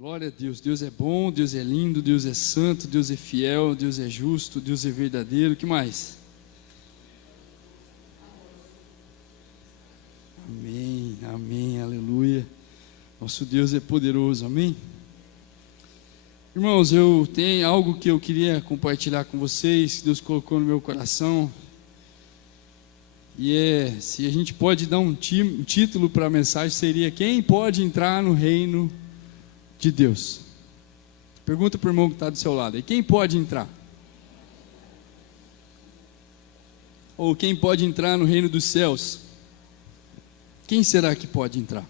Glória a Deus. Deus é bom, Deus é lindo, Deus é santo, Deus é fiel, Deus é justo, Deus é verdadeiro. O que mais? Amém, amém, aleluia. Nosso Deus é poderoso, amém? Irmãos, eu tenho algo que eu queria compartilhar com vocês, que Deus colocou no meu coração. E se a gente pode dar um título para a mensagem, seria: quem pode entrar no reino de Deus? Pergunta para o irmão que está do seu lado: e quem pode entrar? Ou quem pode entrar no reino dos céus? Quem será que pode entrar?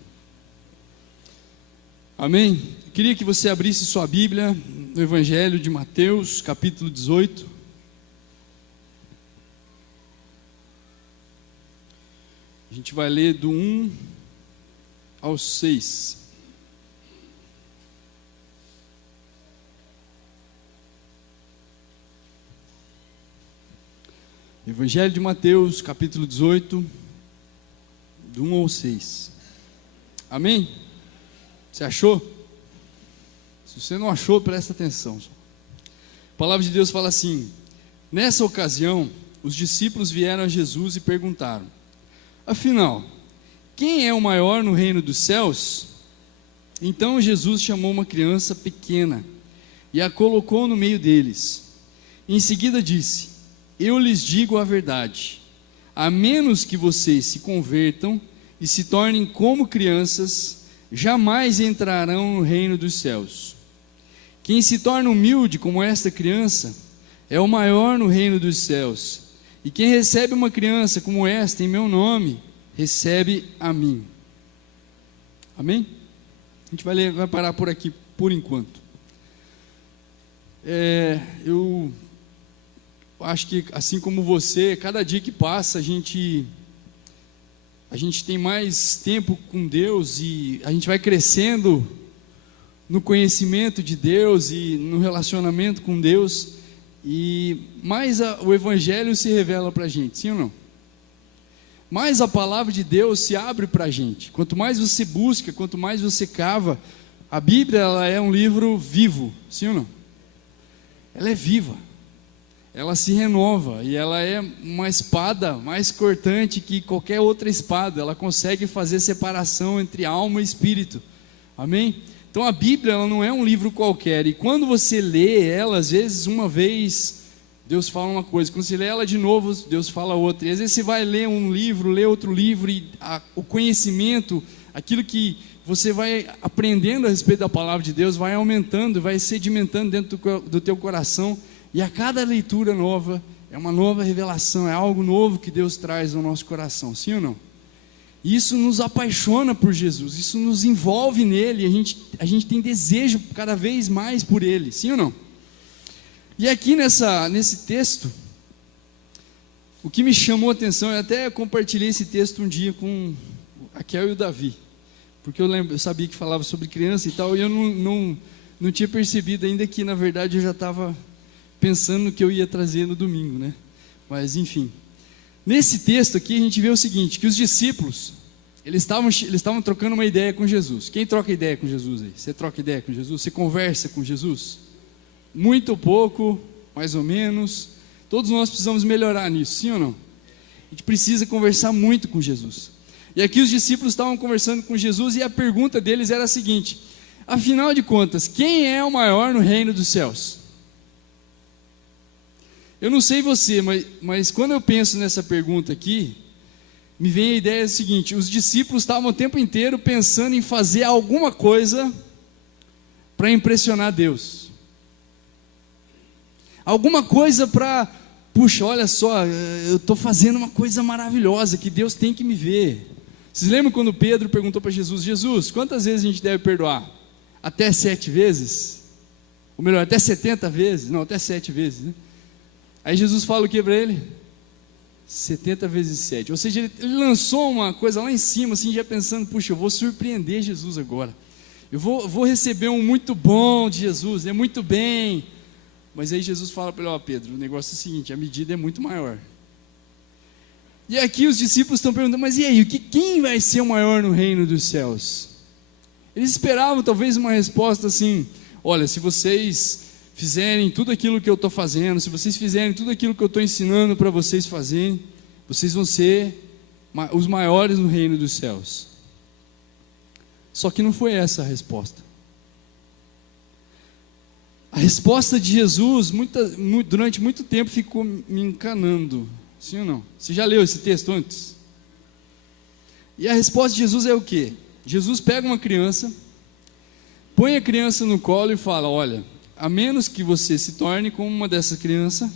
Amém? Eu queria que você abrisse sua Bíblia no Evangelho de Mateus, capítulo 18. A gente vai ler do 1 ao 6. Evangelho de Mateus, capítulo 18, do 1 ao 6. Amém? Você achou? Se você não achou, presta atenção. A palavra de Deus fala assim: nessa ocasião, os discípulos vieram a Jesus e perguntaram: afinal, quem é o maior no reino dos céus? Então Jesus chamou uma criança pequena e a colocou no meio deles. Em seguida disse: eu lhes digo a verdade, a menos que vocês se convertam e se tornem como crianças, jamais entrarão no reino dos céus. Quem se torna humilde como esta criança, é o maior no reino dos céus. E quem recebe uma criança como esta em meu nome, recebe a mim. Amém? A gente vai parar por aqui por enquanto. Eu acho que, assim como você, cada dia que passa a gente tem mais tempo com Deus e a gente vai crescendo no conhecimento de Deus e no relacionamento com Deus, e mais o Evangelho se revela para a gente, sim ou não? Mais a palavra de Deus se abre para a gente. Quanto mais você busca, quanto mais você cava, a Bíblia, ela é um livro vivo, sim ou não? Ela é viva. Ela se renova e ela é uma espada mais cortante que qualquer outra espada. Ela consegue fazer separação entre alma e espírito. Amém? Então a Bíblia, ela não é um livro qualquer. E quando você lê ela, às vezes uma vez Deus fala uma coisa, quando você lê ela de novo, Deus fala outra. E às vezes você vai ler um livro, ler outro livro, e o conhecimento, aquilo que você vai aprendendo a respeito da palavra de Deus, vai aumentando, vai sedimentando dentro do teu coração. E a cada leitura nova, é uma nova revelação, é algo novo que Deus traz ao nosso coração, sim ou não? E isso nos apaixona por Jesus, isso nos envolve nele, a gente tem desejo cada vez mais por ele, sim ou não? E aqui nesse texto, o que me chamou a atenção, eu até compartilhei esse texto um dia com a Kel e o Davi, porque eu sabia que falava sobre criança e tal, e eu não tinha percebido ainda que, na verdade, eu já estava pensando no que eu ia trazer no domingo, né? Mas enfim, nesse texto aqui a gente vê o seguinte, que os discípulos, eles estavam trocando uma ideia com Jesus. Quem troca ideia com Jesus aí? Você troca ideia com Jesus? Você conversa com Jesus? Muito ou pouco, mais ou menos? Todos nós precisamos melhorar nisso, sim ou não? A gente precisa conversar muito com Jesus. E aqui os discípulos estavam conversando com Jesus e a pergunta deles era a seguinte: afinal de contas, quem é o maior no reino dos céus? Eu não sei você, mas quando eu penso nessa pergunta aqui, me vem a ideia seguinte: os discípulos estavam o tempo inteiro pensando em fazer alguma coisa para impressionar Deus. Alguma coisa para, puxa, olha só, eu estou fazendo uma coisa maravilhosa, que Deus tem que me ver. Vocês lembram quando Pedro perguntou para Jesus: Jesus, quantas vezes a gente deve perdoar? Até 7 vezes? Ou melhor, até 70 vezes? Não, até 7 vezes, né? Aí Jesus fala o que para ele? 70 vezes 7. Ou seja, ele lançou uma coisa lá em cima, assim, já pensando: puxa, eu vou surpreender Jesus agora. Eu vou receber um muito bom de Jesus, é muito bem. Mas aí Jesus fala para ele: ó, Pedro, o negócio é o seguinte, a medida é muito maior. E aqui os discípulos estão perguntando: mas e aí, quem vai ser o maior no reino dos céus? Eles esperavam talvez uma resposta assim: olha, se vocês fizerem tudo aquilo que eu estou fazendo, se vocês fizerem tudo aquilo que eu estou ensinando para vocês fazerem, vocês vão ser os maiores no reino dos céus. Só que não foi essa a resposta. A resposta de Jesus, durante muito tempo, ficou me encanando. Sim ou não? Você já leu esse texto antes? E a resposta de Jesus é o quê? Jesus pega uma criança, põe a criança no colo e fala: olha, a menos que você se torne como uma dessas crianças,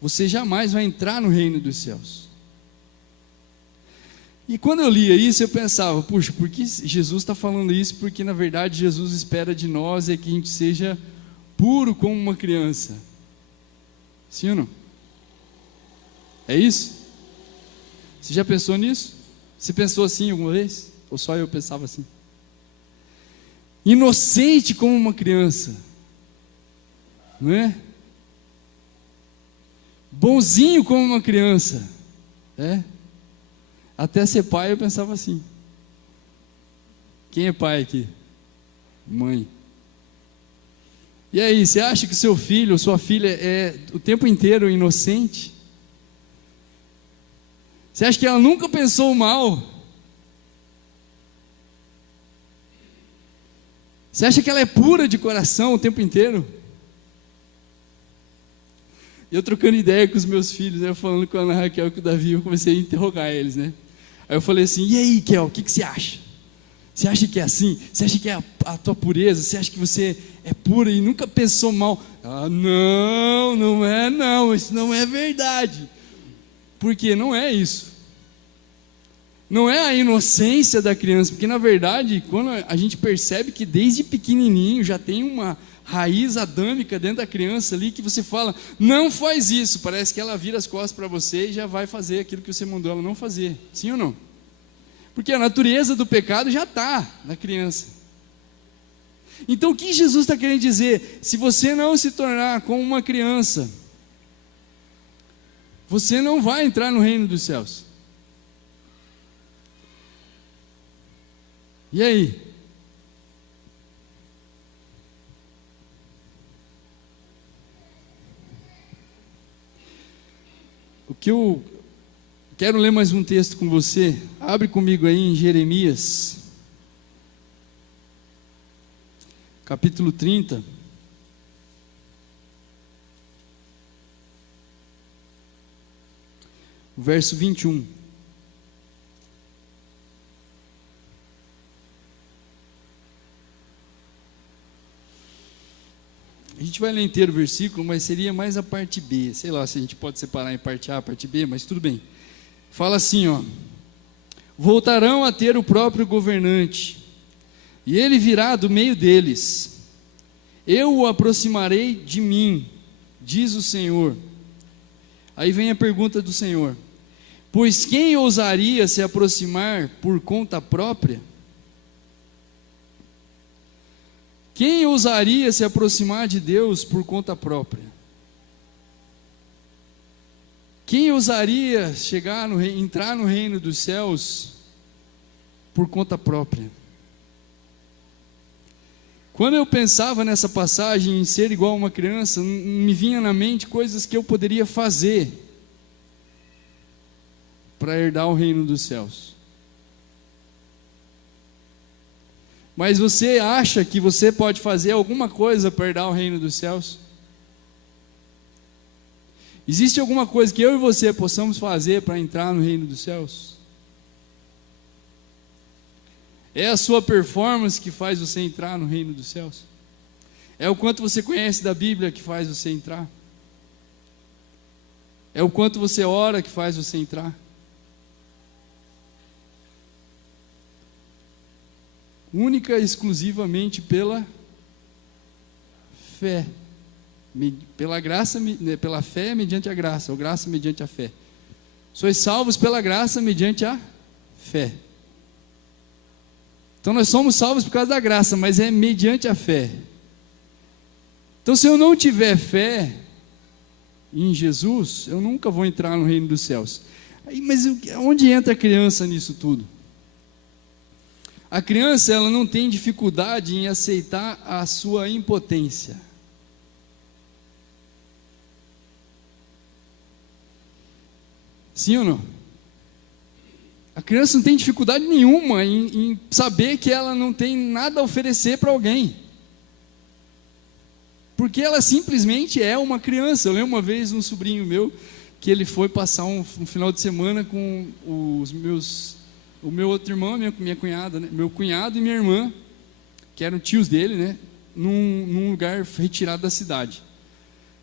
você jamais vai entrar no reino dos céus. E quando eu lia isso, eu pensava: puxa, por que Jesus está falando isso? Porque na verdade Jesus espera de nós é que a gente seja puro como uma criança. Sim ou não? É isso? Você já pensou nisso? Você pensou assim alguma vez? Ou só eu pensava assim? Inocente como uma criança, não é? Bonzinho como uma criança, é? Até ser pai eu pensava assim. Quem é pai aqui? Mãe. E aí, você acha que seu filho ou sua filha é o tempo inteiro inocente? Você acha que ela nunca pensou mal? Você acha que ela é pura de coração o tempo inteiro? Eu trocando ideia com os meus filhos, eu falando com a Ana Raquel e com o Davi, eu comecei a interrogar eles, né? Aí eu falei assim: e aí, Kel, o que você acha? Você acha que é assim? Você acha que é a tua pureza? Você acha que você é pura e nunca pensou mal? Ah, não, não é não, isso não é verdade. Porque não é isso. Não é a inocência da criança, porque na verdade, quando a gente percebe que desde pequenininho já tem uma raiz adâmica dentro da criança ali, que você fala: não faz isso, parece que ela vira as costas para você e já vai fazer aquilo que você mandou ela não fazer. Sim ou não? Porque a natureza do pecado já está na criança. Então o que Jesus está querendo dizer? Se você não se tornar como uma criança, você não vai entrar no reino dos céus. E aí? O que eu quero ler mais um texto com você. Abre comigo aí em Jeremias, capítulo 30. Verso 21. A gente vai ler inteiro o versículo, mas seria mais a parte B. Sei lá se a gente pode separar em parte A, parte B, mas tudo bem. Fala assim, ó: voltarão a ter o próprio governante, e ele virá do meio deles. Eu o aproximarei de mim, diz o Senhor. Aí vem a pergunta do Senhor: pois quem ousaria se aproximar por conta própria? Quem ousaria se aproximar de Deus por conta própria? Quem ousaria entrar no reino dos céus por conta própria? Quando eu pensava nessa passagem em ser igual a uma criança, me vinha na mente coisas que eu poderia fazer para herdar o reino dos céus. Mas você acha que você pode fazer alguma coisa para herdar o reino dos céus? Existe alguma coisa que eu e você possamos fazer para entrar no reino dos céus? É a sua performance que faz você entrar no reino dos céus? É o quanto você conhece da Bíblia que faz você entrar? É o quanto você ora que faz você entrar? Única e exclusivamente pela fé, pela graça, pela fé mediante a graça, ou graça mediante a fé. Sois salvos pela graça mediante a fé. Então nós somos salvos por causa da graça, mas é mediante a fé. Então se eu não tiver fé em Jesus, eu nunca vou entrar no reino dos céus. Aí, mas onde entra a criança nisso tudo? A criança, ela não tem dificuldade em aceitar a sua impotência. Sim ou não? A criança não tem dificuldade nenhuma em saber que ela não tem nada a oferecer para alguém. Porque ela simplesmente é uma criança. Eu lembro uma vez um sobrinho meu, que ele foi passar um final de semana com o meu outro irmão, minha cunhada, né? Meu cunhado e minha irmã, que eram tios dele, né? Num lugar retirado da cidade.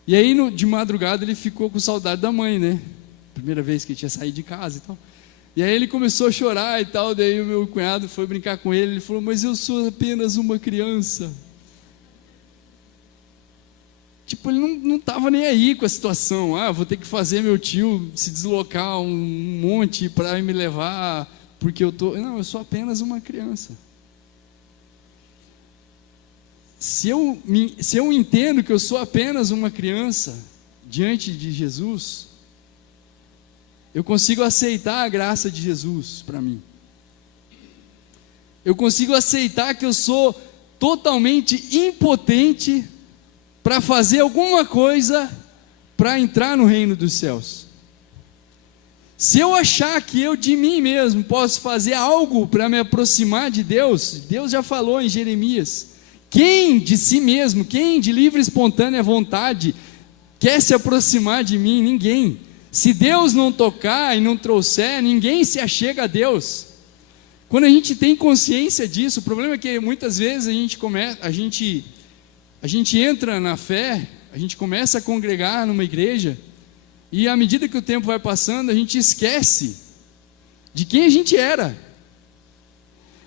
E aí, de madrugada, ele ficou com saudade da mãe, né? Primeira vez que ele tinha saído de casa e tal. E aí ele começou a chorar e tal, daí o meu cunhado foi brincar com ele, ele falou, mas eu sou apenas uma criança. Tipo, ele não estava nem aí com a situação, vou ter que fazer meu tio se deslocar um monte para me levar, porque eu sou apenas uma criança. Se eu entendo que eu sou apenas uma criança diante de Jesus, eu consigo aceitar a graça de Jesus para mim. Eu consigo aceitar que eu sou totalmente impotente para fazer alguma coisa para entrar no reino dos céus. Se eu achar que eu de mim mesmo posso fazer algo para me aproximar de Deus, Deus já falou em Jeremias, quem de si mesmo, quem de livre e espontânea vontade quer se aproximar de mim? Ninguém. Se Deus não tocar e não trouxer, ninguém se achega a Deus. Quando a gente tem consciência disso, o problema é que muitas vezes a gente entra na fé, a gente começa a congregar numa igreja, e à medida que o tempo vai passando, a gente esquece de quem a gente era.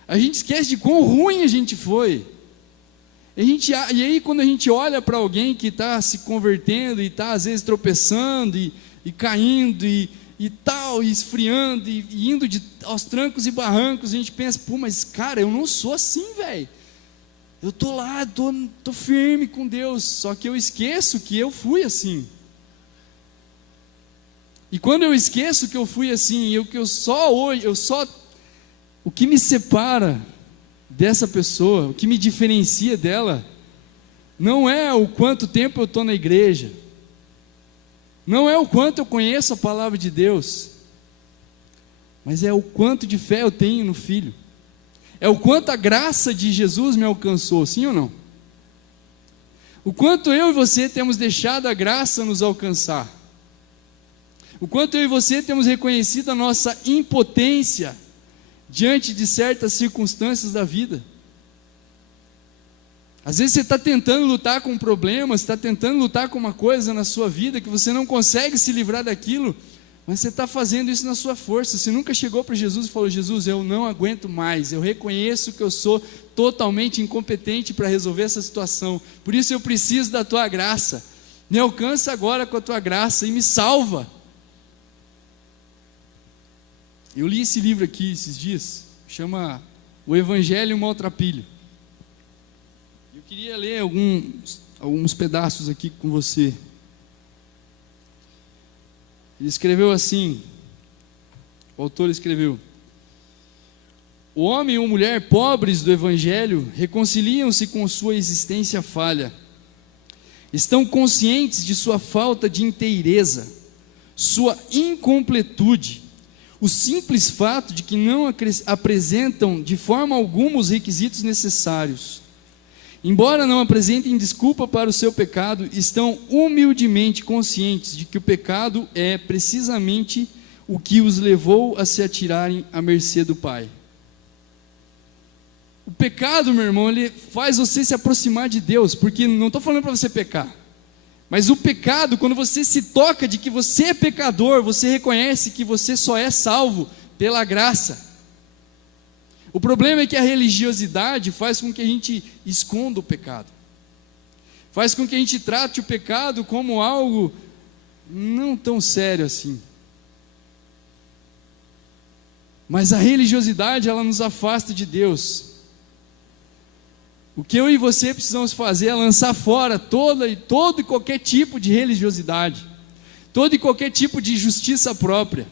A gente esquece de quão ruim a gente foi. E aí quando a gente olha para alguém que está se convertendo, e está às vezes tropeçando, e caindo, e tal, e esfriando, e indo aos trancos e barrancos, a gente pensa, mas cara, eu não sou assim, velho. Eu estou lá, estou firme com Deus, só que eu esqueço que eu fui assim. E quando eu esqueço que eu fui assim, o que me separa dessa pessoa, o que me diferencia dela, não é o quanto tempo eu estou na igreja, não é o quanto eu conheço a palavra de Deus, mas é o quanto de fé eu tenho no Filho, é o quanto a graça de Jesus me alcançou, sim ou não? O quanto eu e você temos deixado a graça nos alcançar, o quanto eu e você temos reconhecido a nossa impotência diante de certas circunstâncias da vida. Às vezes você está tentando lutar com um problema, você está tentando lutar com uma coisa na sua vida, que você não consegue se livrar daquilo, mas você está fazendo isso na sua força. Você nunca chegou para Jesus e falou, Jesus, eu não aguento mais, eu reconheço que eu sou totalmente incompetente para resolver essa situação, por isso eu preciso da tua graça, me alcança agora com a tua graça e me salva. Eu li esse livro aqui esses dias, chama O Evangelho Maltrapilho. Eu queria ler alguns pedaços aqui com você. Ele escreveu assim, o autor escreveu: o homem ou mulher pobres do Evangelho reconciliam-se com sua existência falha, estão conscientes de sua falta de inteireza, sua incompletude, o simples fato de que não apresentam de forma alguma os requisitos necessários. Embora não apresentem desculpa para o seu pecado, estão humildemente conscientes de que o pecado é precisamente o que os levou a se atirarem à mercê do Pai. O pecado, meu irmão, ele faz você se aproximar de Deus, porque não estou falando para você pecar, mas o pecado, quando você se toca de que você é pecador, você reconhece que você só é salvo pela graça. O problema é que a religiosidade faz com que a gente esconda o pecado, faz com que a gente trate o pecado como algo não tão sério assim. Mas a religiosidade, ela nos afasta de Deus. O que eu e você precisamos fazer é lançar fora todo e qualquer tipo de religiosidade, todo e qualquer tipo de justiça própria,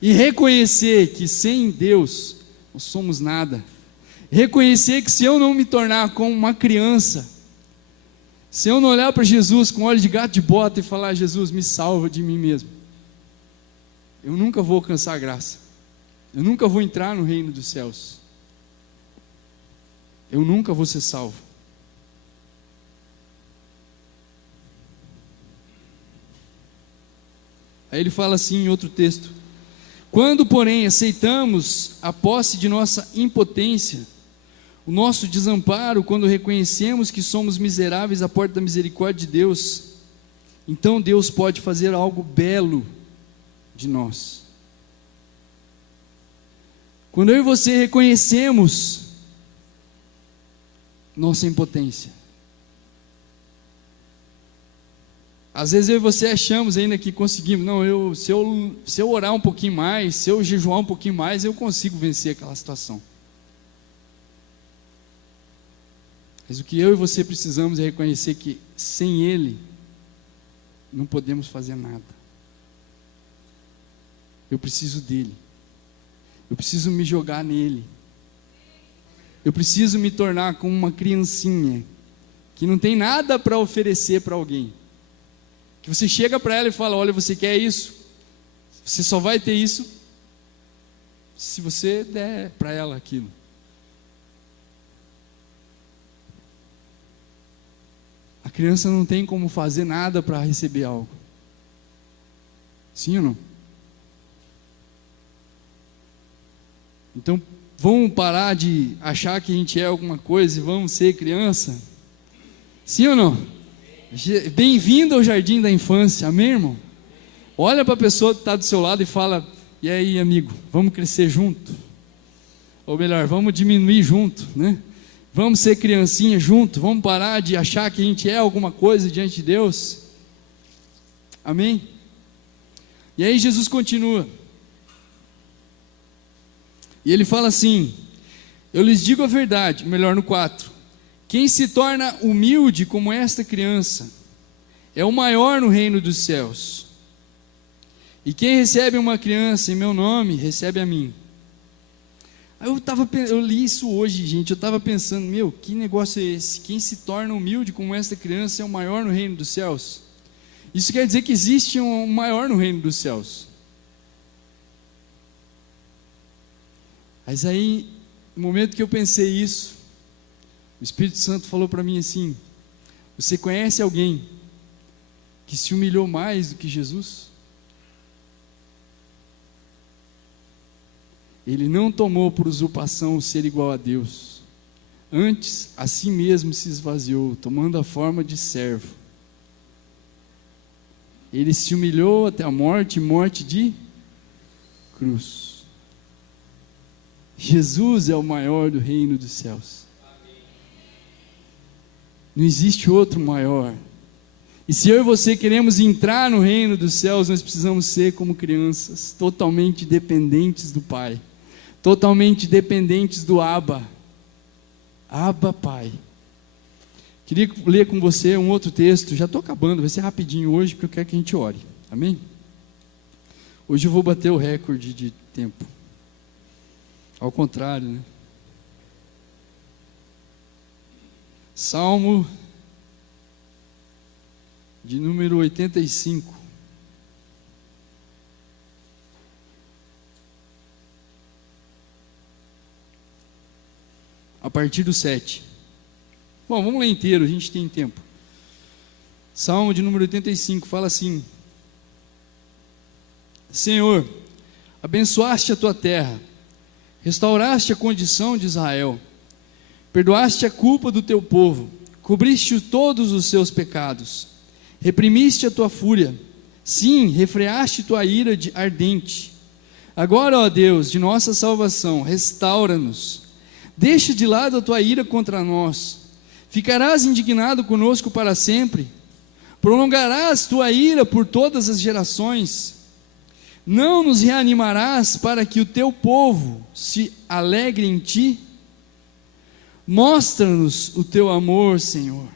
e reconhecer que sem Deus nós somos nada. Reconhecer que se eu não me tornar como uma criança, se eu não olhar para Jesus com olhos de gato de bota e falar: Jesus, me salva de mim mesmo, eu nunca vou alcançar a graça, eu nunca vou entrar no reino dos céus, eu nunca vou ser salvo. Aí ele fala assim em outro texto: quando, porém, aceitamos a posse de nossa impotência, o nosso desamparo, quando reconhecemos que somos miseráveis à porta da misericórdia de Deus, então Deus pode fazer algo belo de nós. Quando eu e você reconhecemos nossa impotência, às vezes eu e você achamos ainda que conseguimos, não, se eu orar um pouquinho mais, se eu jejuar um pouquinho mais, eu consigo vencer aquela situação. Mas o que eu e você precisamos é reconhecer que sem Ele não podemos fazer nada. Eu preciso dEle, eu preciso me jogar nele, eu preciso me tornar como uma criancinha que não tem nada para oferecer para alguém, que você chega para ela e fala: olha, você quer isso? Você só vai ter isso se você der para ela aquilo. A criança não tem como fazer nada para receber algo. Sim ou não? Então, vamos parar de achar que a gente é alguma coisa e vamos ser criança? Sim ou não? Bem-vindo ao jardim da infância, amém, irmão? Olha para a pessoa que está do seu lado e fala: e aí, amigo, vamos crescer junto? Ou melhor, vamos diminuir junto, né? Vamos ser criancinha junto, vamos parar de achar que a gente é alguma coisa diante de Deus, amém? E aí Jesus continua, e ele fala assim: eu lhes digo a verdade, melhor no 4, quem se torna humilde como esta criança, é o maior no reino dos céus, e quem recebe uma criança em meu nome, recebe a mim. Eu li isso hoje, gente, eu estava pensando: meu, que negócio é esse? Quem se torna humilde como esta criança é o maior no reino dos céus. Isso quer dizer que existe um maior no reino dos céus. Mas aí, no momento que eu pensei isso, o Espírito Santo falou para mim assim: você conhece alguém que se humilhou mais do que Jesus? Ele não tomou por usurpação o ser igual a Deus, antes a si mesmo se esvaziou, tomando a forma de servo. Ele se humilhou até a morte, morte de cruz. Jesus é o maior do reino dos céus. Não existe outro maior. E se eu e você queremos entrar no reino dos céus, nós precisamos ser como crianças, totalmente dependentes do Pai, totalmente dependentes do Abba. Abba, Pai. Queria ler com você um outro texto, já estou acabando, vai ser rapidinho hoje, porque eu quero que a gente ore, amém? Hoje eu vou bater o recorde de tempo, ao contrário, né? Salmo de número 85. A partir do 7. Bom, vamos ler inteiro, a gente tem tempo. Salmo de número 85 fala assim: Senhor, abençoaste a tua terra, restauraste a condição de Israel, perdoaste a culpa do teu povo, cobriste todos os seus pecados, reprimiste a tua fúria, sim, refreaste tua ira ardente. Agora, ó Deus, de nossa salvação, restaura-nos. Deixa de lado a tua ira contra nós. Ficarás indignado conosco para sempre? Prolongarás tua ira por todas as gerações? Não nos reanimarás para que o teu povo se alegre em ti? Mostra-nos o teu amor, Senhor,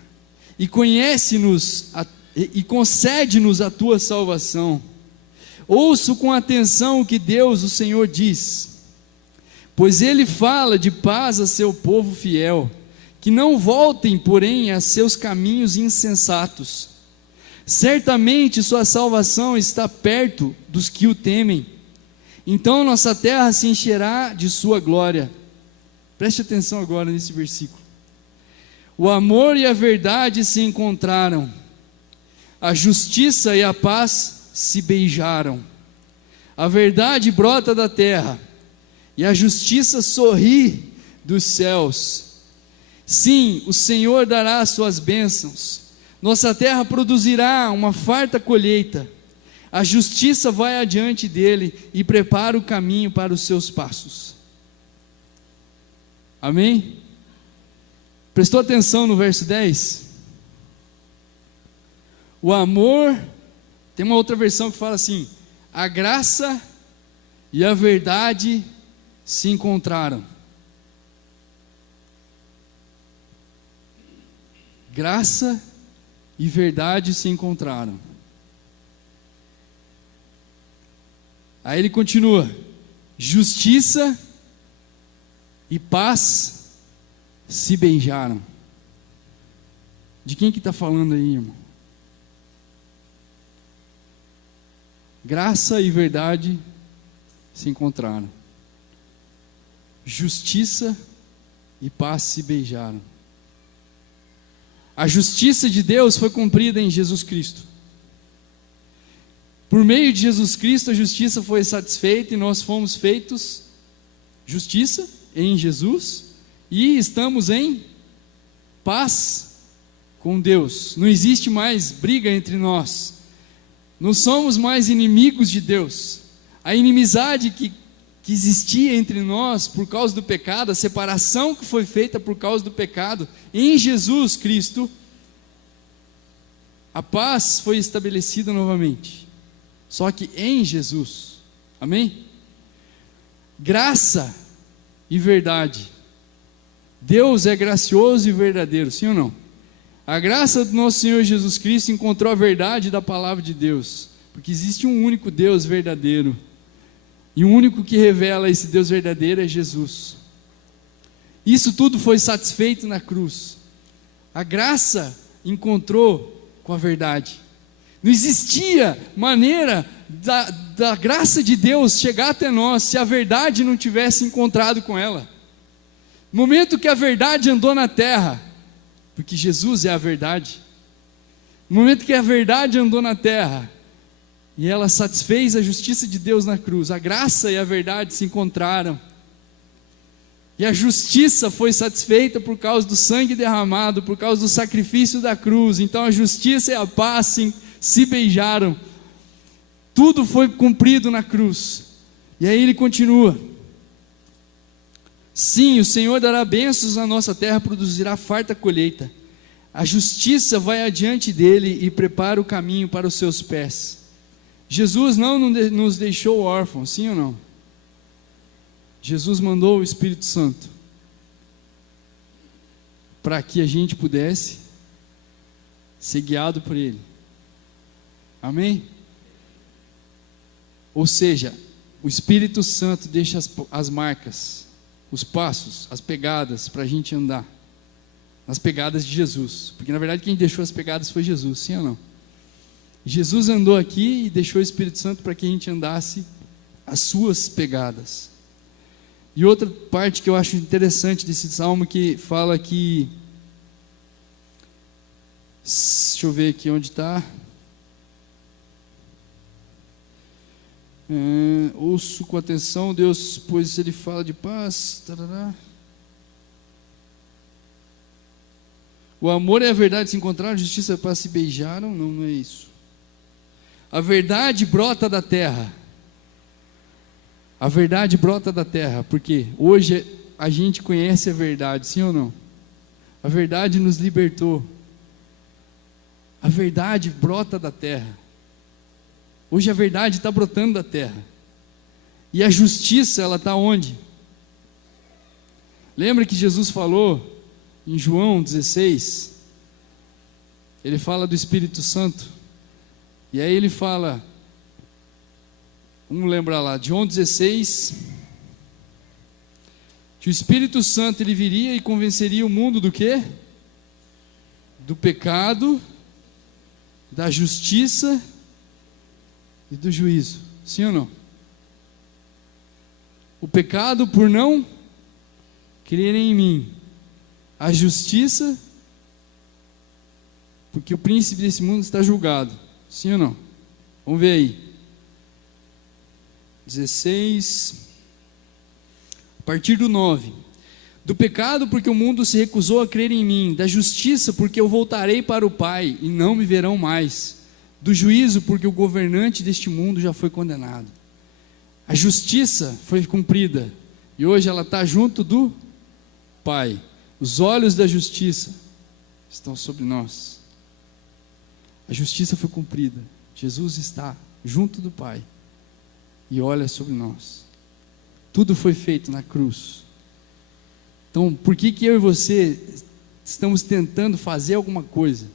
e conhece-nos e concede-nos a tua salvação. Ouço com atenção o que Deus, o Senhor, diz. Pois ele fala de paz a seu povo fiel, que não voltem, porém, a seus caminhos insensatos. Certamente sua salvação está perto dos que o temem. Então nossa terra se encherá de sua glória. Preste atenção agora nesse versículo. O amor e a verdade se encontraram, a justiça e a paz se beijaram. A verdade brota da terra, e a justiça sorri dos céus. Sim, o Senhor dará as suas bênçãos. Nossa terra produzirá uma farta colheita. A justiça vai adiante dele e prepara o caminho para os seus passos. Amém? Prestou atenção no verso 10? O amor, tem uma outra versão que fala assim: a graça e a verdade se encontraram. Graça e verdade se encontraram. Aí ele continua: justiça e paz se beijaram. De quem que está falando aí, irmão? Graça e verdade se encontraram. Justiça e paz se beijaram. A justiça de Deus foi cumprida em Jesus Cristo. Por meio de Jesus Cristo, a justiça foi satisfeita e nós fomos feitos justiça em Jesus e estamos em paz com Deus. Não existe mais briga entre nós. Não somos mais inimigos de Deus. A inimizade que existia entre nós por causa do pecado, a separação que foi feita por causa do pecado, em Jesus Cristo, a paz foi estabelecida novamente. Só que em Jesus. Amém? Graça e verdade. Deus é gracioso e verdadeiro, sim ou não? A graça do nosso Senhor Jesus Cristo encontrou a verdade da palavra de Deus, porque existe um único Deus verdadeiro, e o único que revela esse Deus verdadeiro é Jesus. Isso tudo foi satisfeito na cruz. A graça encontrou com a verdade. Não existia maneira da graça de Deus chegar até nós se a verdade não tivesse encontrado com ela. No momento que a verdade andou na terra, porque Jesus é a verdade, no momento que a verdade andou na terra, e ela satisfez a justiça de Deus na cruz, a graça e a verdade se encontraram, e a justiça foi satisfeita por causa do sangue derramado, por causa do sacrifício da cruz. Então a justiça e a paz se beijaram, tudo foi cumprido na cruz. E aí ele continua: sim, o Senhor dará bênçãos na nossa terra, produzirá farta colheita. A justiça vai adiante dele e prepara o caminho para os seus pés. Jesus não nos deixou órfãos, sim ou não? Jesus mandou o Espírito Santo para que a gente pudesse ser guiado por ele. Amém? Ou seja, o Espírito Santo deixa as marcas, os passos, as pegadas para a gente andar nas pegadas de Jesus, porque na verdade quem deixou as pegadas foi Jesus, sim ou não? Jesus andou aqui e deixou o Espírito Santo para que a gente andasse as suas pegadas. E outra parte que eu acho interessante desse salmo, que fala que, deixa eu ver aqui onde está, ouço com atenção Deus, pois ele fala de paz, tarará. O amor e a verdade se encontraram, a justiça e a paz se beijaram. Não é isso. A verdade brota da terra. A verdade brota da terra, porque hoje a gente conhece a verdade, sim ou não? A verdade nos libertou. A verdade brota da terra. Hoje a verdade está brotando da terra. E a justiça, ela está onde? Lembra que Jesus falou em João 16? Ele fala do Espírito Santo. E aí ele fala, vamos lembrar lá, João 16, que o Espírito Santo ele viria e convenceria o mundo do quê? Do pecado, da justiça e do juízo. Sim ou não? O pecado por não crerem em mim. A justiça, porque o príncipe desse mundo está julgado. Sim ou não? Vamos ver aí. 16, a partir do 9. Do pecado, porque o mundo se recusou a crer em mim. Da justiça, porque eu voltarei para o Pai e não me verão mais. Do juízo, porque o governante deste mundo já foi condenado. A justiça foi cumprida e hoje ela está junto do Pai. Os olhos da justiça estão sobre nós. A justiça foi cumprida. Jesus está junto do Pai e olha sobre nós. Tudo foi feito na cruz. Então, por que eu e você estamos tentando fazer alguma coisa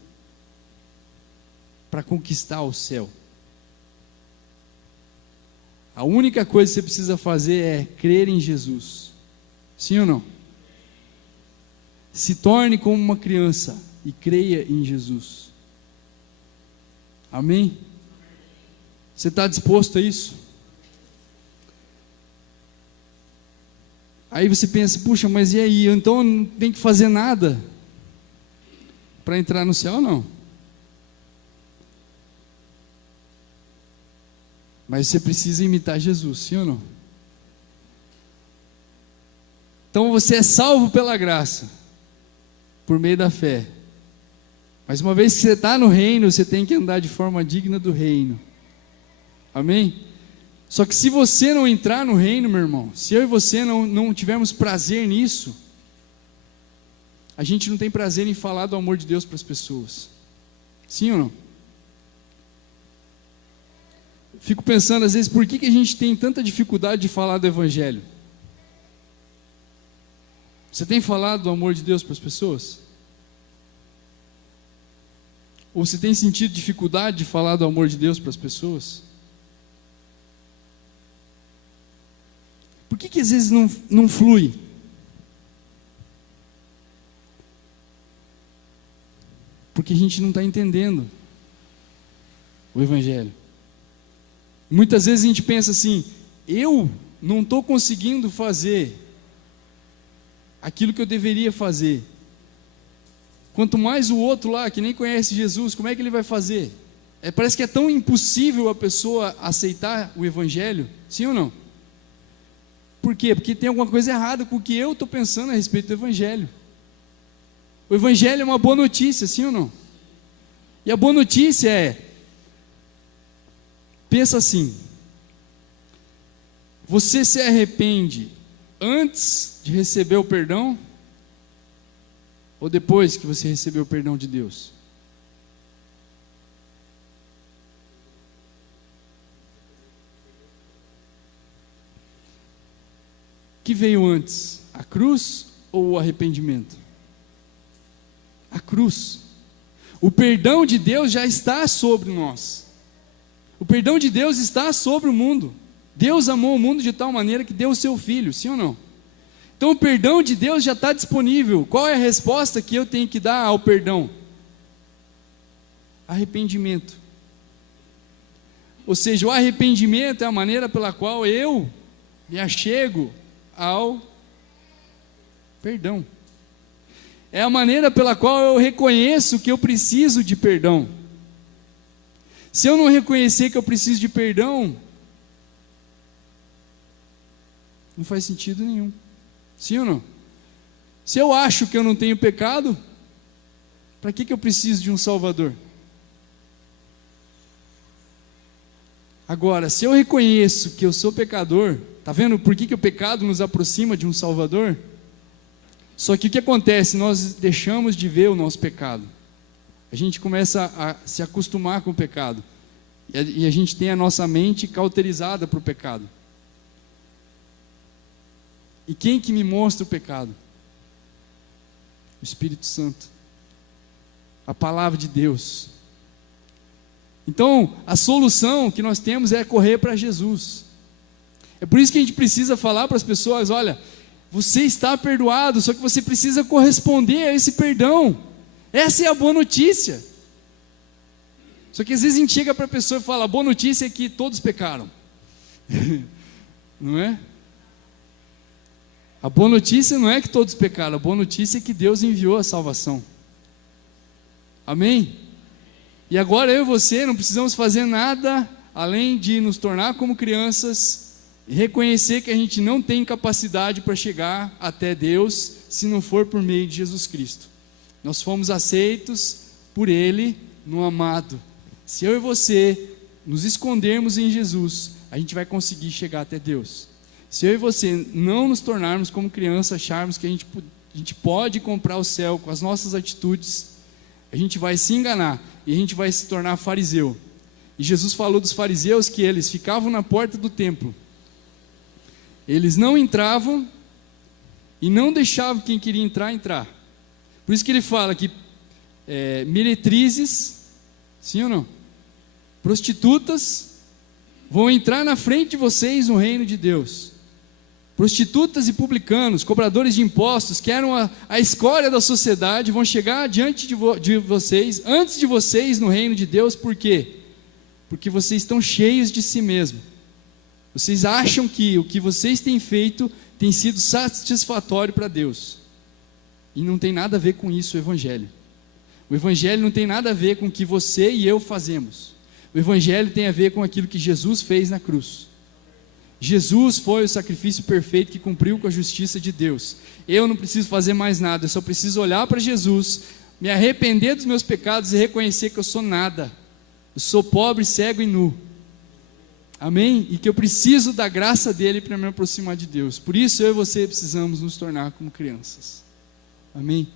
para conquistar o céu? A única coisa que você precisa fazer é crer em Jesus. Sim ou não? Se torne como uma criança e creia em Jesus. Amém? Você está disposto a isso? Aí você pensa, puxa, mas e aí? Então eu não tenho que fazer nada para entrar no céu? Não. Mas você precisa imitar Jesus, sim ou não? Então você é salvo pela graça, por meio da fé. Mas uma vez que você está no reino, você tem que andar de forma digna do reino. Amém? Só que se você não entrar no reino, meu irmão, se eu e você não tivermos prazer nisso, a gente não tem prazer em falar do amor de Deus para as pessoas. Sim ou não? Fico pensando às vezes, por que a gente tem tanta dificuldade de falar do Evangelho? Você tem falado do amor de Deus para as pessoas? Ou você tem sentido dificuldade de falar do amor de Deus para as pessoas? Por que às vezes não flui? Porque a gente não está entendendo o Evangelho. Muitas vezes a gente pensa assim, eu não estou conseguindo fazer aquilo que eu deveria fazer. Quanto mais o outro lá, que nem conhece Jesus, como é que ele vai fazer? Parece que é tão impossível a pessoa aceitar o Evangelho, sim ou não? Por quê? Porque tem alguma coisa errada com o que eu estou pensando a respeito do Evangelho. O Evangelho é uma boa notícia, sim ou não? E a boa notícia é, pensa assim, você se arrepende antes de receber o perdão ou depois que você recebeu o perdão de Deus? O que veio antes? A cruz ou o arrependimento? A cruz. O perdão de Deus já está sobre nós. O perdão de Deus está sobre o mundo. Deus amou o mundo de tal maneira que deu o seu Filho, sim ou não? Então o perdão de Deus já está disponível. Qual é a resposta que eu tenho que dar ao perdão? Arrependimento. Ou seja, o arrependimento é a maneira pela qual eu me achego ao perdão. É a maneira pela qual eu reconheço que eu preciso de perdão. Se eu não reconhecer que eu preciso de perdão, não faz sentido nenhum. Sim ou não? Se eu acho que eu não tenho pecado, para que eu preciso de um Salvador? Agora, se eu reconheço que eu sou pecador, está vendo por que o pecado nos aproxima de um Salvador? Só que o que acontece? Nós deixamos de ver o nosso pecado. A gente começa a se acostumar com o pecado. E a gente tem a nossa mente cauterizada para o pecado. E quem que me mostra o pecado? O Espírito Santo. A palavra de Deus. Então, a solução que nós temos é correr para Jesus. É por isso que a gente precisa falar para as pessoas, olha, Você está perdoado, só que você precisa corresponder a esse perdão. Essa é a boa notícia. Só que às vezes a gente chega para a pessoa e fala: a boa notícia é que todos pecaram. Não é? A boa notícia não é que todos pecaram, a boa notícia é que Deus enviou a salvação. Amém? E agora eu e você não precisamos fazer nada além de nos tornar como crianças e reconhecer que a gente não tem capacidade para chegar até Deus se não for por meio de Jesus Cristo. Nós fomos aceitos por Ele no amado. Se eu e você nos escondermos em Jesus, a gente vai conseguir chegar até Deus. Se eu e você não nos tornarmos como criança, acharmos que a gente pode comprar o céu com as nossas atitudes, a gente vai se enganar e a gente vai se tornar fariseu. E Jesus falou dos fariseus que eles ficavam na porta do templo. Eles não entravam e não deixavam quem queria entrar. Por isso que ele fala que meretrizes, sim ou não? Prostitutas vão entrar na frente de vocês no reino de Deus. Prostitutas e publicanos, cobradores de impostos, que eram a escória da sociedade, vão chegar diante de vocês, antes de vocês no reino de Deus. Por quê? Porque vocês estão cheios de si mesmo. Vocês acham que o que vocês têm feito tem sido satisfatório para Deus. E não tem nada a ver com isso o Evangelho. O Evangelho não tem nada a ver com o que você e eu fazemos. O Evangelho tem a ver com aquilo que Jesus fez na cruz. Jesus foi o sacrifício perfeito que cumpriu com a justiça de Deus. Eu não preciso fazer mais nada, eu só preciso olhar para Jesus, me arrepender dos meus pecados e reconhecer que eu sou nada. Eu sou pobre, cego e nu. Amém? E que eu preciso da graça dele para me aproximar de Deus. Por isso eu e você precisamos nos tornar como crianças. Amém?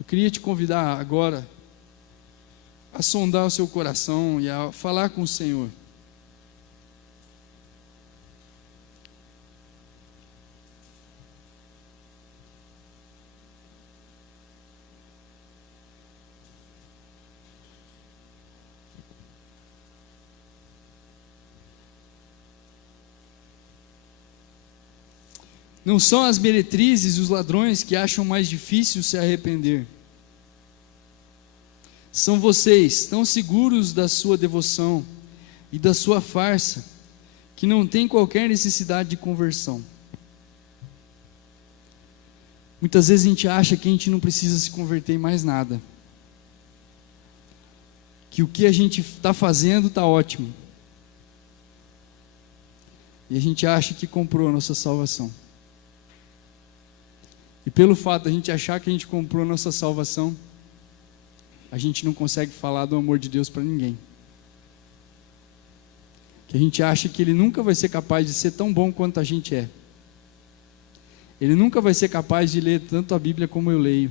Eu queria te convidar agora a sondar o seu coração e a falar com o Senhor. Não são as meretrizes e os ladrões que acham mais difícil se arrepender. São vocês, tão seguros da sua devoção e da sua farsa, que não têm qualquer necessidade de conversão. Muitas vezes a gente acha que a gente não precisa se converter em mais nada. Que o que a gente está fazendo está ótimo. E a gente acha que comprou a nossa salvação. E pelo fato de a gente achar que a gente comprou a nossa salvação, a gente não consegue falar do amor de Deus para ninguém. Que a gente acha que Ele nunca vai ser capaz de ser tão bom quanto a gente é. Ele nunca vai ser capaz de ler tanto a Bíblia como eu leio.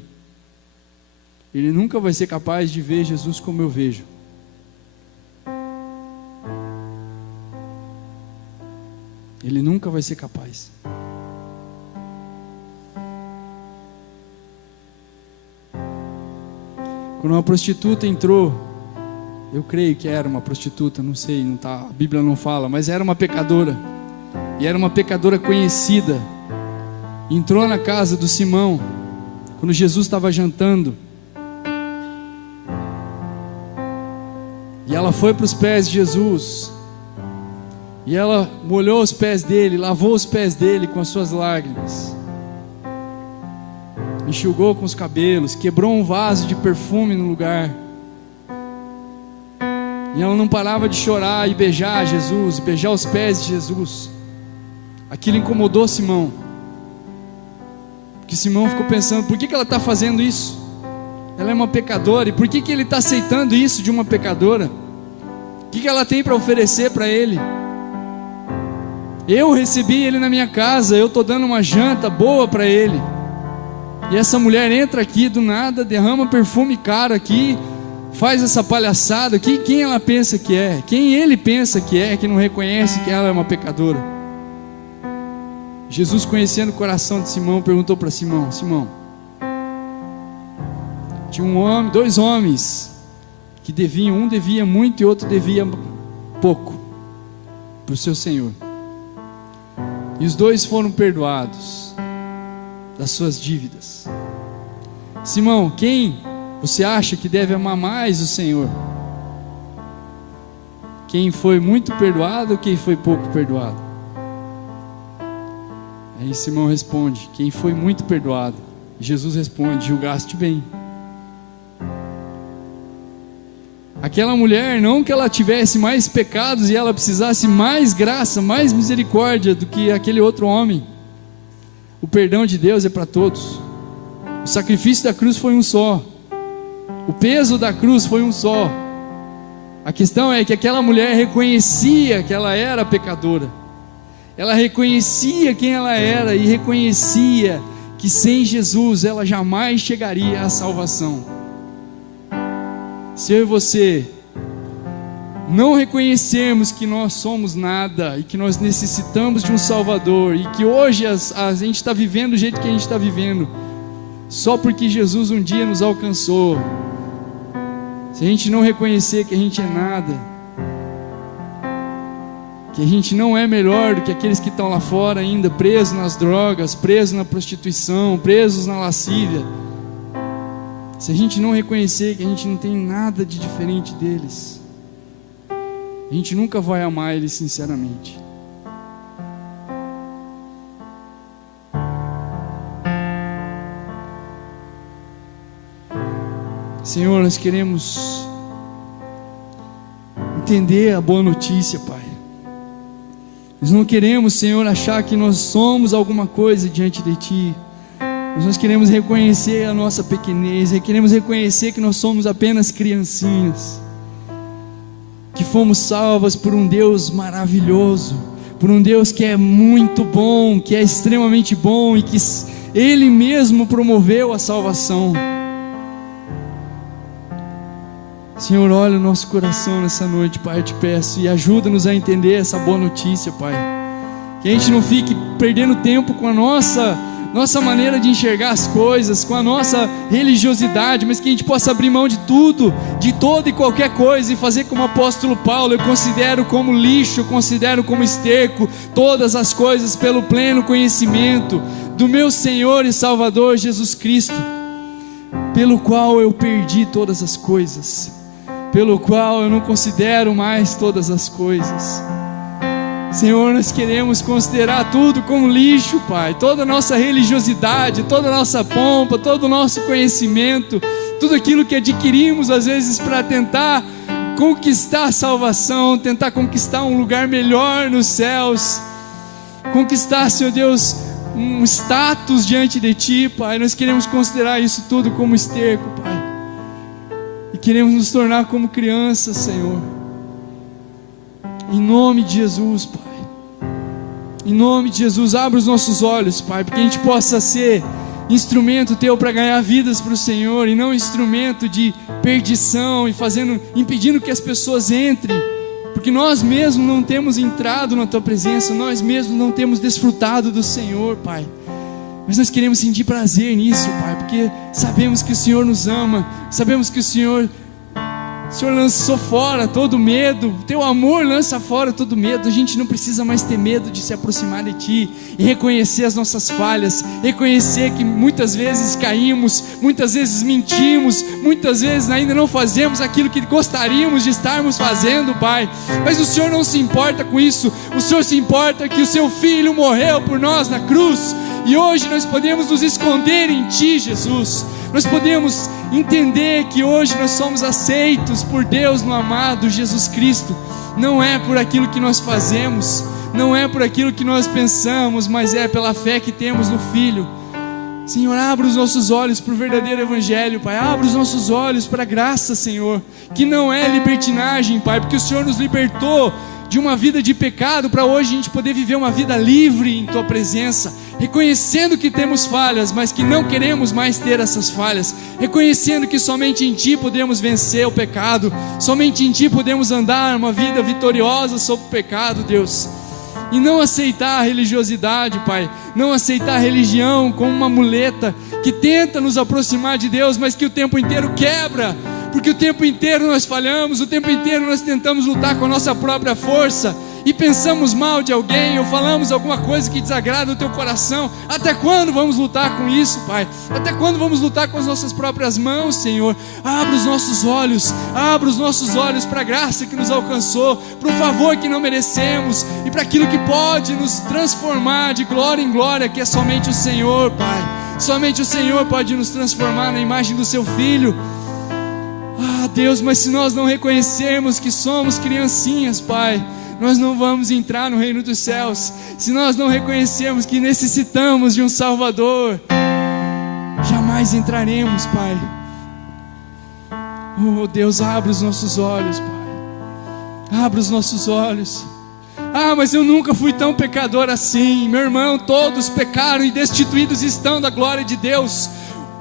Ele nunca vai ser capaz de ver Jesus como eu vejo. Ele nunca vai ser capaz. Quando uma prostituta entrou, eu creio que era uma prostituta, não sei, não tá, a Bíblia não fala, mas era uma pecadora, e era uma pecadora conhecida, entrou na casa do Simão, quando Jesus estava jantando, e ela foi para os pés de Jesus, e ela molhou os pés dele, lavou os pés dele com as suas lágrimas, enxugou com os cabelos, quebrou um vaso de perfume no lugar, e ela não parava de chorar e beijar Jesus, beijar os pés de Jesus. Aquilo incomodou Simão, porque Simão ficou pensando: por que ela está fazendo isso? Ela é uma pecadora, e por que ele está aceitando isso de uma pecadora? O que ela tem para oferecer para ele? Eu recebi ele na minha casa, eu estou dando uma janta boa para ele, e essa mulher entra aqui do nada, derrama perfume caro aqui, faz essa palhaçada. Quem ela pensa que é? Quem ele pensa que é, que não reconhece que ela é uma pecadora? Jesus, conhecendo o coração de Simão, perguntou para Simão: Simão, tinha dois homens que deviam, um devia muito e outro devia pouco para o seu Senhor, e os dois foram perdoados. das suas dívidas. Simão, quem você acha que deve amar mais o Senhor? Quem foi muito perdoado ou quem foi pouco perdoado? Aí Simão responde: quem foi muito perdoado. Jesus responde: julgaste bem. Aquela mulher, não que ela tivesse mais pecados e ela precisasse mais graça, mais misericórdia do que aquele outro homem. O perdão de Deus é para todos. O sacrifício da cruz foi um só. O peso da cruz foi um só. A questão é que aquela mulher reconhecia que ela era pecadora. Ela reconhecia quem ela era e reconhecia que sem Jesus ela jamais chegaria à salvação. Se eu e você não reconhecermos que nós somos nada e que nós necessitamos de um Salvador e que hoje a gente está vivendo do jeito que a gente está vivendo só porque Jesus um dia nos alcançou, se a gente não reconhecer que a gente é nada, que a gente não é melhor do que aqueles que estão lá fora ainda presos nas drogas, presos na prostituição, presos na lascívia, se a gente não reconhecer que a gente não tem nada de diferente deles, a gente nunca vai amar eles sinceramente. Senhor, nós queremos entender a boa notícia, Pai. Nós não queremos, Senhor, achar que nós somos alguma coisa diante de Ti. Nós queremos reconhecer a nossa pequenez, queremos reconhecer que nós somos apenas criancinhas, que fomos salvas por um Deus maravilhoso, por um Deus que é muito bom, que é extremamente bom e que Ele mesmo promoveu a salvação. Senhor, olha o nosso coração nessa noite, Pai, eu te peço, e ajuda-nos a entender essa boa notícia, Pai, que a gente não fique perdendo tempo com a nossa maneira de enxergar as coisas, com a nossa religiosidade, mas que a gente possa abrir mão de tudo, de toda e qualquer coisa, e fazer como o apóstolo Paulo: eu considero como lixo, eu considero como esterco todas as coisas pelo pleno conhecimento do meu Senhor e Salvador Jesus Cristo, pelo qual eu perdi todas as coisas, pelo qual eu não considero mais todas as coisas. Senhor, nós queremos considerar tudo como lixo, Pai, toda a nossa religiosidade, toda a nossa pompa, todo o nosso conhecimento, tudo aquilo que adquirimos às vezes para tentar conquistar a salvação, tentar conquistar um lugar melhor nos céus, conquistar, Senhor Deus, um status diante de Ti, Pai. Nós queremos considerar isso tudo como esterco, Pai, e queremos nos tornar como crianças, Senhor, em nome de Jesus, Pai. Em nome de Jesus, abre os nossos olhos, Pai, porque a gente possa ser instrumento Teu para ganhar vidas para o Senhor, e não instrumento de perdição e impedindo que as pessoas entrem, porque nós mesmos não temos entrado na Tua presença, nós mesmos não temos desfrutado do Senhor, Pai. Mas nós queremos sentir prazer nisso, Pai, porque sabemos que o Senhor nos ama, sabemos que o Senhor lançou fora todo medo, Teu amor lança fora todo medo. A gente não precisa mais ter medo de se aproximar de Ti e reconhecer as nossas falhas, reconhecer que muitas vezes caímos, muitas vezes mentimos, muitas vezes ainda não fazemos aquilo que gostaríamos de estarmos fazendo, Pai, mas o Senhor não se importa com isso. O Senhor se importa que o Seu Filho morreu por nós na cruz, e hoje nós podemos nos esconder em Ti, Jesus. Nós podemos entender que hoje nós somos aceitos por Deus no amado Jesus Cristo. Não é por aquilo que nós fazemos, não é por aquilo que nós pensamos, mas é pela fé que temos no Filho. Senhor, abra os nossos olhos para o verdadeiro Evangelho, Pai. Abra os nossos olhos para a graça, Senhor, que não é libertinagem, Pai, porque o Senhor nos libertou de uma vida de pecado, para hoje a gente poder viver uma vida livre em Tua presença, reconhecendo que temos falhas, mas que não queremos mais ter essas falhas, reconhecendo que somente em Ti podemos vencer o pecado, somente em Ti podemos andar uma vida vitoriosa sobre o pecado, Deus, e não aceitar a religiosidade, Pai, não aceitar a religião como uma muleta que tenta nos aproximar de Deus, mas que o tempo inteiro quebra, porque o tempo inteiro nós falhamos, o tempo inteiro nós tentamos lutar com a nossa própria força, e pensamos mal de alguém, ou falamos alguma coisa que desagrada o teu coração, até quando vamos lutar com isso, Pai? Até quando vamos lutar com as nossas próprias mãos, Senhor? Abra os nossos olhos para a graça que nos alcançou, para o favor que não merecemos, e para aquilo que pode nos transformar de glória em glória, que é somente o Senhor, Pai. Somente o Senhor pode nos transformar na imagem do Seu Filho. Deus, mas se nós não reconhecermos que somos criancinhas, Pai, nós não vamos entrar no reino dos céus. Se nós não reconhecermos que necessitamos de um Salvador, jamais entraremos, Pai. Oh Deus, abre os nossos olhos, Pai. Abre os nossos olhos. Mas eu nunca fui tão pecador assim. Meu irmão, todos pecaram e destituídos estão da glória de Deus.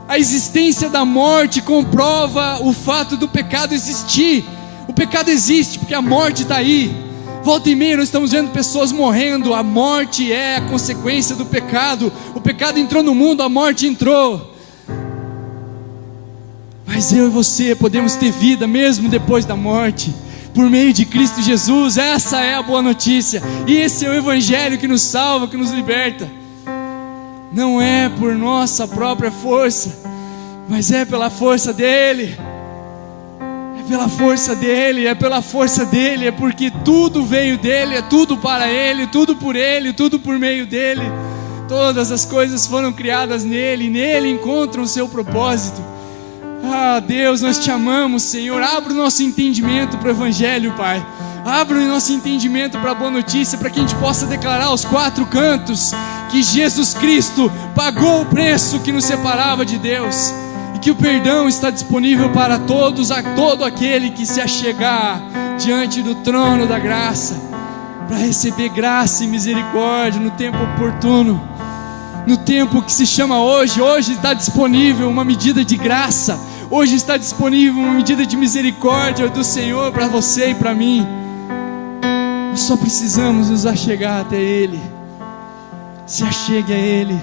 A existência da morte comprova o fato do pecado existir. O pecado existe porque a morte está aí. Volta e meia nós estamos vendo pessoas morrendo. A morte é a consequência do pecado. O pecado entrou no mundo, a morte entrou. Mas eu e você podemos ter vida mesmo depois da morte, por meio de Cristo Jesus. Essa é a boa notícia. E esse é o Evangelho que nos salva, que nos liberta. Não é por nossa própria força, mas é pela força dEle. É pela força dEle, é pela força dEle. É porque tudo veio dEle, é tudo para Ele, tudo por Ele, tudo por meio dEle. Todas as coisas foram criadas nele, e nele encontram o seu propósito. Deus, nós te amamos, Senhor. Abra o nosso entendimento para o Evangelho, Pai. Abra o nosso entendimento para a boa notícia, para que a gente possa declarar aos quatro cantos que Jesus Cristo pagou o preço que nos separava de Deus, e que o perdão está disponível para todos, a todo aquele que se achegar diante do trono da graça, para receber graça e misericórdia no tempo oportuno, no tempo que se chama hoje. Hoje está disponível uma medida de graça, hoje está disponível uma medida de misericórdia do Senhor para você e para mim. Nós só precisamos nos achegar até Ele. Se achegue a Ele.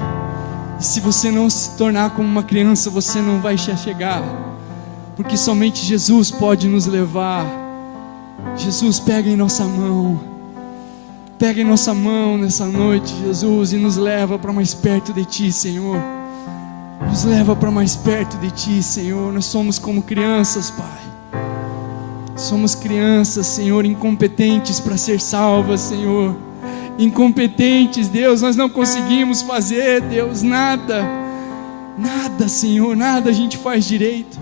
E se você não se tornar como uma criança, você não vai se achegar, porque somente Jesus pode nos levar. Jesus, pega em nossa mão. Pega em nossa mão nessa noite, Jesus, e nos leva para mais perto de Ti, Senhor. Nos leva para mais perto de Ti, Senhor. Nós somos como crianças, Pai. Somos crianças, Senhor, incompetentes para ser salvas, Senhor. Incompetentes, Deus, nós não conseguimos fazer, Deus, nada, Senhor, nada a gente faz direito.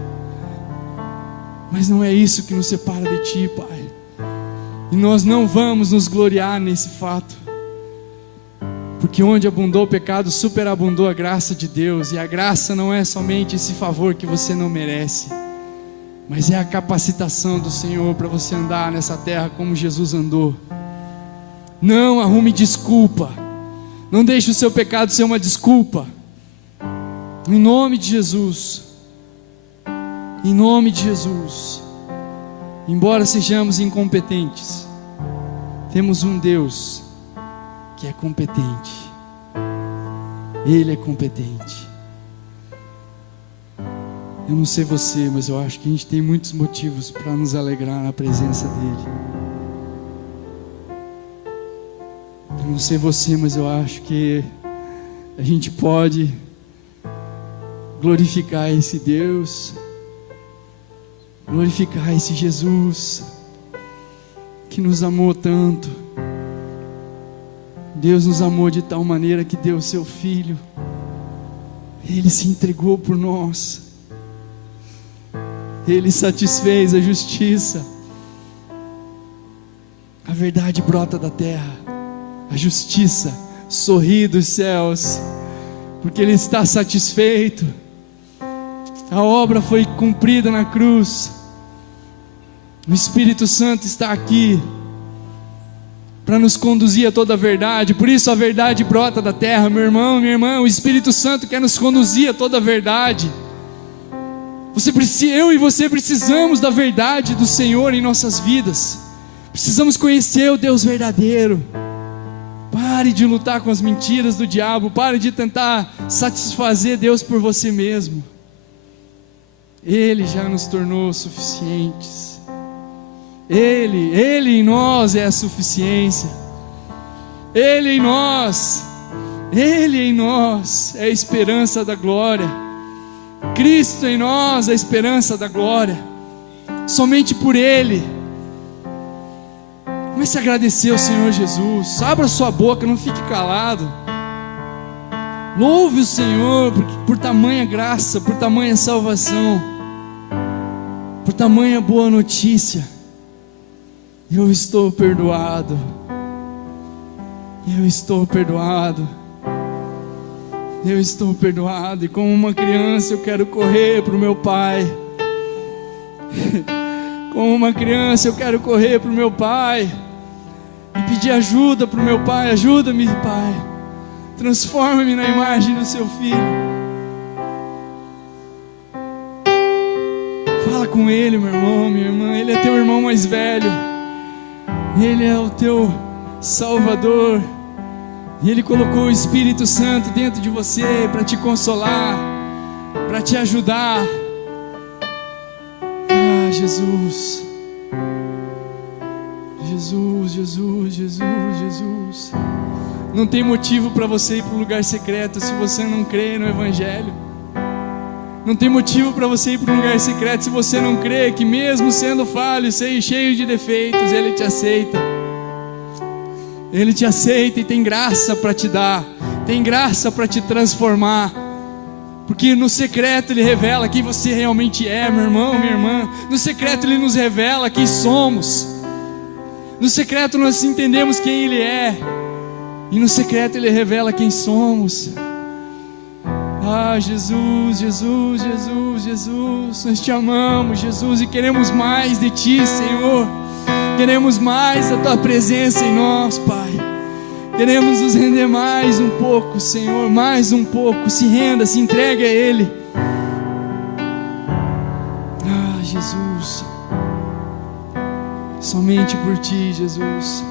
Mas não é isso que nos separa de Ti, Pai. E nós não vamos nos gloriar nesse fato, porque onde abundou o pecado, superabundou a graça de Deus. E a graça não é somente esse favor que você não merece, mas é a capacitação do Senhor para você andar nessa terra como Jesus andou. Não arrume desculpa, não deixe o seu pecado ser uma desculpa. Em nome de Jesus, em nome de Jesus. Embora sejamos incompetentes, temos um Deus que é competente. Ele é competente. Eu não sei você, mas eu acho que a gente tem muitos motivos para nos alegrar na presença dEle. Eu não sei você, mas eu acho que a gente pode glorificar esse Deus, glorificar esse Jesus que nos amou tanto. Deus nos amou de tal maneira que deu o seu Filho. Ele se entregou por nós. Ele satisfez a justiça. A verdade brota da terra. A justiça sorri dos céus, porque Ele está satisfeito. A obra foi cumprida na cruz. O Espírito Santo está aqui para nos conduzir a toda a verdade. Por isso a verdade brota da terra, meu irmão, minha irmã. O Espírito Santo quer nos conduzir a toda a verdade. Eu e você precisamos da verdade do Senhor em nossas vidas. Precisamos conhecer o Deus verdadeiro. Pare de lutar com as mentiras do diabo. Pare de tentar satisfazer Deus por você mesmo. Ele já nos tornou suficientes. Ele em nós é a suficiência. Ele em nós é a esperança da glória. Cristo em nós é a esperança da glória. Somente por Ele. Comece a agradecer ao Senhor Jesus. Abra sua boca, não fique calado. Louve o Senhor por tamanha graça, por tamanha salvação, por tamanha boa notícia. Eu estou perdoado. Eu estou perdoado. Eu estou perdoado. E como uma criança eu quero correr para o meu Pai. Como uma criança eu quero correr para o meu Pai e pedir ajuda para o meu Pai. Ajuda-me, Pai. Transforma-me na imagem do Seu Filho. Fala com Ele, meu irmão, minha irmã. Ele é teu irmão mais velho. Ele é o teu Salvador. E Ele colocou o Espírito Santo dentro de você para te consolar, para te ajudar. Ah, Jesus. Jesus, Jesus, Jesus, Jesus. Não tem motivo para você ir para o lugar secreto se você não crê no Evangelho. Não tem motivo para você ir para um lugar secreto se você não crê que mesmo sendo falho, cheio de defeitos, Ele te aceita. Ele te aceita e tem graça para te dar, tem graça para te transformar. Porque no secreto Ele revela quem você realmente é, meu irmão, minha irmã. No secreto Ele nos revela quem somos. No secreto nós entendemos quem Ele é. E no secreto Ele revela quem somos. Ah, Jesus, Jesus, Jesus, Jesus. Nós te amamos, Jesus, e queremos mais de Ti, Senhor. Queremos mais da Tua presença em nós, Pai. Queremos nos render mais um pouco, Senhor, mais um pouco. Se renda, se entregue a Ele. Ah, Jesus. Somente por Ti, Jesus.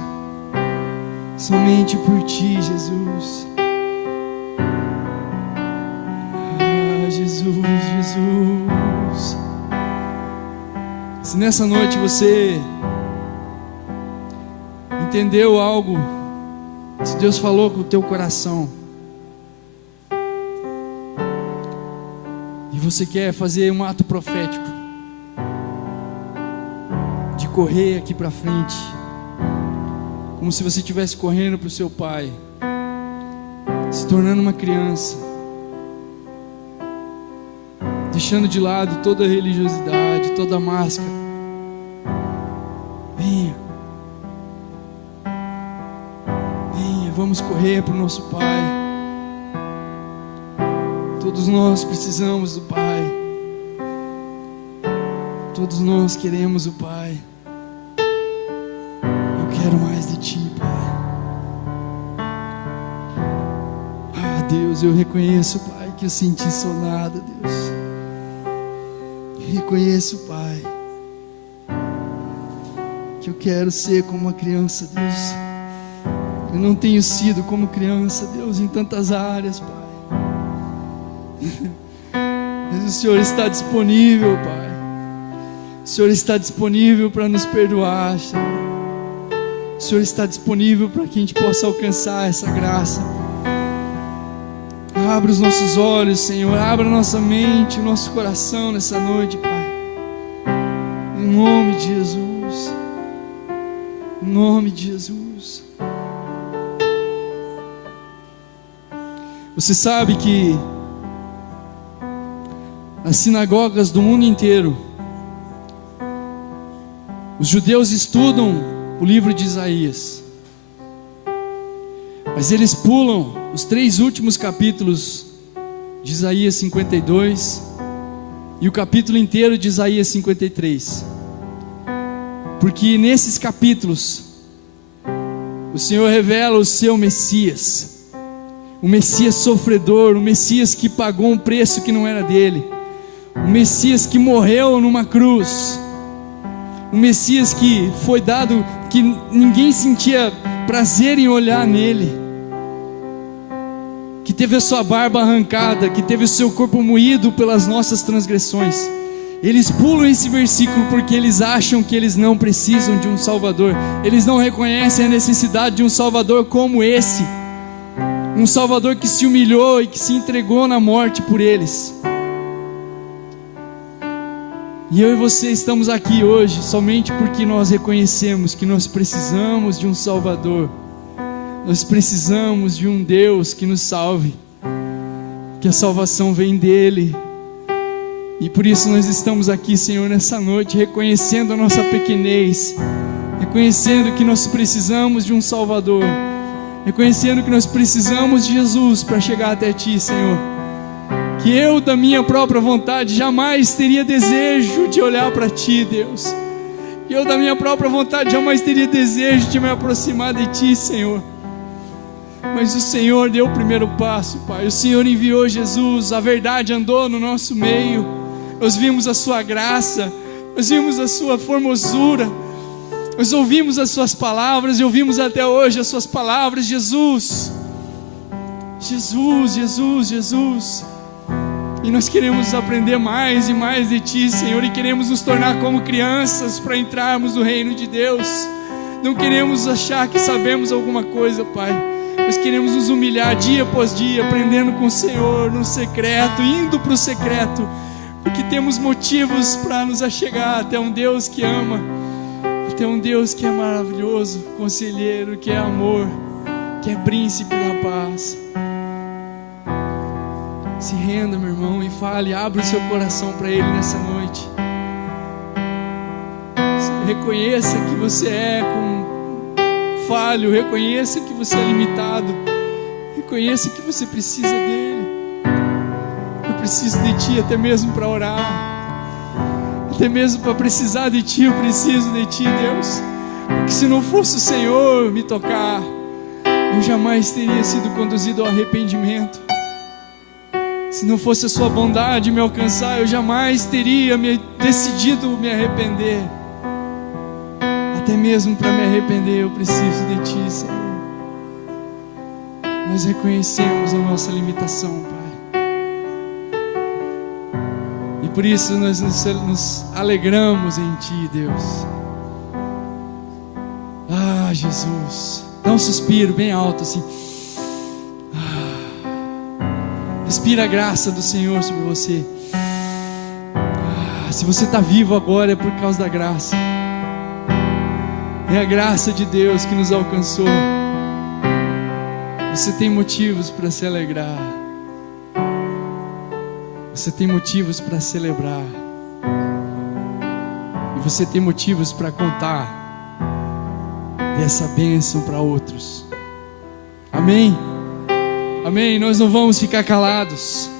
Somente por Ti, Jesus. Ah, Jesus, Jesus. Se nessa noite você entendeu algo, se Deus falou com o teu coração, e você quer fazer um ato profético, de correr aqui para frente, como se você estivesse correndo para o seu Pai, se tornando uma criança, deixando de lado toda a religiosidade, toda a máscara. Venha, vamos correr para o nosso Pai. Todos nós precisamos do Pai. Todos nós queremos o Pai. Eu quero mais de Ti, Pai. Ah, Deus, eu reconheço, Pai, que eu senti sou nada, Deus. Eu reconheço, Pai, que eu quero ser como uma criança, Deus. Eu não tenho sido como criança, Deus, em tantas áreas, Pai. Mas o Senhor está disponível, Pai. O Senhor está disponível para nos perdoar, Senhor. O Senhor está disponível para que a gente possa alcançar essa graça. Abra os nossos olhos, Senhor. Abra a nossa mente, o nosso coração nessa noite, Pai. Em nome de Jesus. Em nome de Jesus. Você sabe que nas sinagogas do mundo inteiro, os judeus estudam o livro de Isaías, mas eles pulam os 3 últimos capítulos de Isaías 52 e o capítulo inteiro de Isaías 53, porque nesses capítulos o Senhor revela o seu Messias, o Messias sofredor, o Messias que pagou um preço que não era dele, o Messias que morreu numa cruz, o Messias que foi dado, que ninguém sentia prazer em olhar nele, que teve a sua barba arrancada, que teve o seu corpo moído pelas nossas transgressões, Eles pulam esse versículo porque eles acham que eles não precisam de um Salvador. Eles não reconhecem a necessidade de um Salvador como esse. Um Salvador que se humilhou e que se entregou na morte por eles. E eu e você estamos aqui hoje somente porque nós reconhecemos que nós precisamos de um Salvador. Nós precisamos de um Deus que nos salve. Que a salvação vem dele. E por isso nós estamos aqui, Senhor, nessa noite, reconhecendo a nossa pequenez, reconhecendo que nós precisamos de um Salvador, reconhecendo que nós precisamos de Jesus para chegar até Ti, Senhor. Que eu, da minha própria vontade, jamais teria desejo de olhar para Ti, Deus. Que eu, da minha própria vontade, jamais teria desejo de me aproximar de Ti, Senhor. Mas o Senhor deu o primeiro passo, Pai. O Senhor enviou Jesus, a verdade andou no nosso meio. Nós vimos a Sua graça, nós vimos a Sua formosura, nós ouvimos as Suas palavras e ouvimos até hoje as Suas palavras. Jesus, Jesus, Jesus, Jesus. E nós queremos aprender mais e mais de Ti, Senhor, e queremos nos tornar como crianças para entrarmos no reino de Deus. Não queremos achar que sabemos alguma coisa, Pai. Nós queremos nos humilhar dia após dia, aprendendo com o Senhor no secreto, indo para o secreto, porque temos motivos para nos achegar até um Deus que ama, até um Deus que é maravilhoso, conselheiro, que é amor, que é príncipe da paz. Se renda, meu irmão, e fale, abra o seu coração para Ele nessa noite. Reconheça que você é falho, reconheça que você é limitado, reconheça que você precisa dEle. Eu preciso de Ti até mesmo para orar, até mesmo para precisar de Ti, eu preciso de Ti, Deus, porque se não fosse o Senhor me tocar, eu jamais teria sido conduzido ao arrependimento. Se não fosse a Sua bondade me alcançar, eu jamais teria decidido me arrepender. Até mesmo para me arrepender, eu preciso de Ti, Senhor. Nós reconhecemos a nossa limitação, Pai. E por isso nós nos alegramos em Ti, Deus. Ah, Jesus. Dá um suspiro bem alto assim. Respira a graça do Senhor sobre você. Se você está vivo agora é por causa da graça. É a graça de Deus que nos alcançou. Você tem motivos para se alegrar. Você tem motivos para celebrar. E você tem motivos para contar dessa bênção para outros. Amém? Amém? Nós não vamos ficar calados.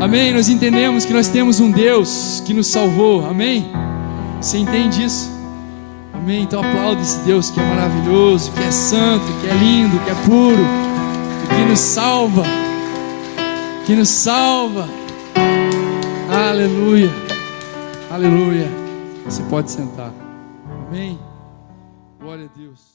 Amém? Nós entendemos que nós temos um Deus que nos salvou. Amém? Você entende isso? Amém? Então aplaude esse Deus que é maravilhoso, que é santo, que é lindo, que é puro, que nos salva. Que nos salva. Aleluia. Aleluia. Você pode sentar. Amém? Glória a Deus.